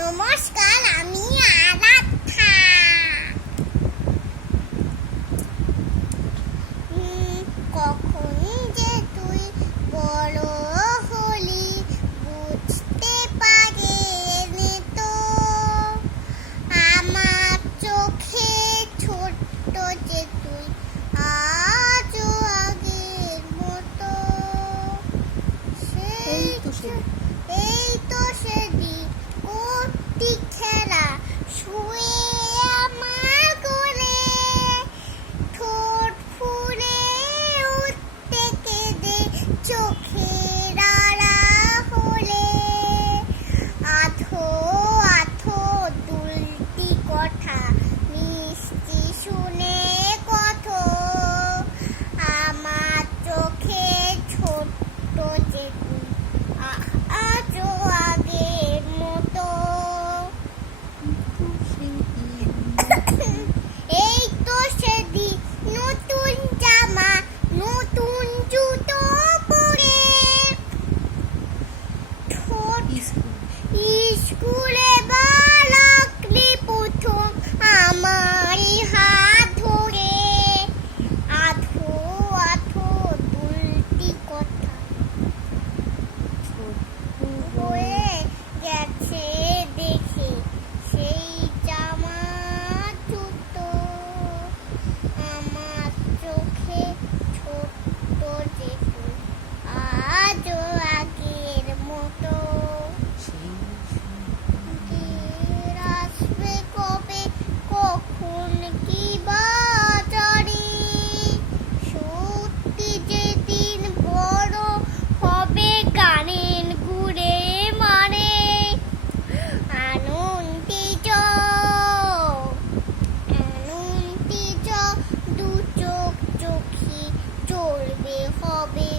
নমস্কার, আমি আরাধ্যা। কখন যে তুই বড় হলি বুঝতে পারিনি তো। আমার চোখে ছোট্ট যে তুই আজও আগের মতো। এই তো সেদিন করতি খেলা শুয়ে আমার কোলে, ঠোঁট ফুলে উঠতে কেঁদে চোখের আড়া হলে, আধো আধো দুলতি কথা মিষ্টি শুনে কত। আমার চোখে ছোট্ট যে তুই আজও আগের মতো। এই তো সেদিন নতুন জামা নতুন জুতো পরে ঠোঁট স্কুলে বালাকলি প্রথম আমারই হাত ধরে, আধো আধো দুলতি কথা হয়ে গেছে দেখে সেই জামা জুতো। আমার চোখে ছোট্ট যে তুই আজও আগের মতো। আসবে কবে কখন কি বাজারে, সত্যি যেদিন বড় হবে গানের ঘুরে মানে আনন্দিত দু চোখ চোখে চলবে হবে